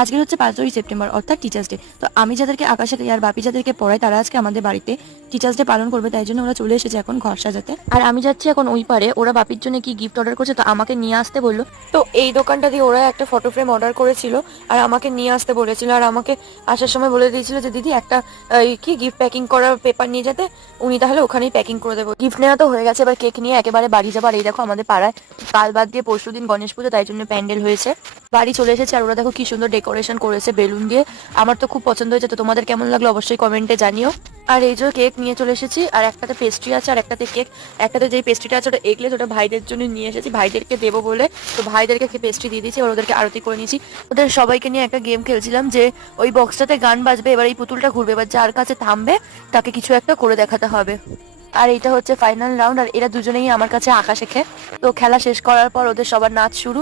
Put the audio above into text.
আজকের হচ্ছে 5ই সেপ্টেম্বর অর্থাৎ টিচার্স ডে। তো আমি যাদেরকে আকাশে আর বাপি যাদেরকে পড়াই তারা আজকে আমাদের বাড়িতে টিচার্স ডে পালন করবে, তাই জন্য ওরা চলে এসেছে এখন ঘর সাজাতে। আর আমি যাচ্ছি এখন ওই পারে, ওরা বাপির জন্য কি গিফট অর্ডার করছে তো আমাকে নিয়ে আসতে বললো। তো এই দোকানটা দিয়ে ওরা একটা ফটো ফ্রেম অর্ডার করেছিল আর আমাকে নিয়ে আসতে বলেছিল, আর আমাকে আসার সময় বলে দিয়েছিল যে দিদি একটা কি গিফট প্যাকিং করার পেপার নিয়ে যেতে, উনি তাহলে ওখানেই প্যাকিং করে দেবো। গিফট নেওয়া তো হয়ে গেছে, এবার কেক নিয়ে একেবারে বাড়ি যাবার। এই দেখো আমাদের পাড়ায় কাল বাদ দিয়ে পরশু দিন গণেশ পুজো, তাই জন্য প্যান্ডেল হয়েছে। বাড়ি চলে এসেছে আর ওরা দেখো কি সুন্দর ডেকোরেশন করেছে বেলুন দিয়ে। আমার তো খুব পছন্দ হয়েছে, তো তোমাদের কেমন লাগলো অবশ্যই কমেন্টে জানিও। আর এই যে কেক নিয়ে চলে এসেছি, আর একটাতে পেস্ট্রি আছে আর একটাতে কেক। একটাতে যেই পেস্ট্রিটা আছে ওটা এগলেস, ওটা ভাইদের জন্য নিয়ে এসেছি, ভাইদেরকে দেবো বলে। তো ভাইদেরকে পেস্ট্রি দিয়ে দিয়েছি, এবার ওদেরকে আরতি করে নিয়েছি। ওদের সবাইকে নিয়ে একটা গেম খেলছিলাম যে ওই বক্সটাতে গান বাজবে, এবার এই পুতুলটা ঘুরবে, এবার যার কাছে থামবে তাকে কিছু একটা করে দেখাতে হবে। আর এটা হচ্ছে ফাইনাল রাউন্ড, আর এরা দুজনেই আমার কাছে আঁকা শেখে। তো খেলা শেষ করার পর ওদের সবার নাচ শুরু।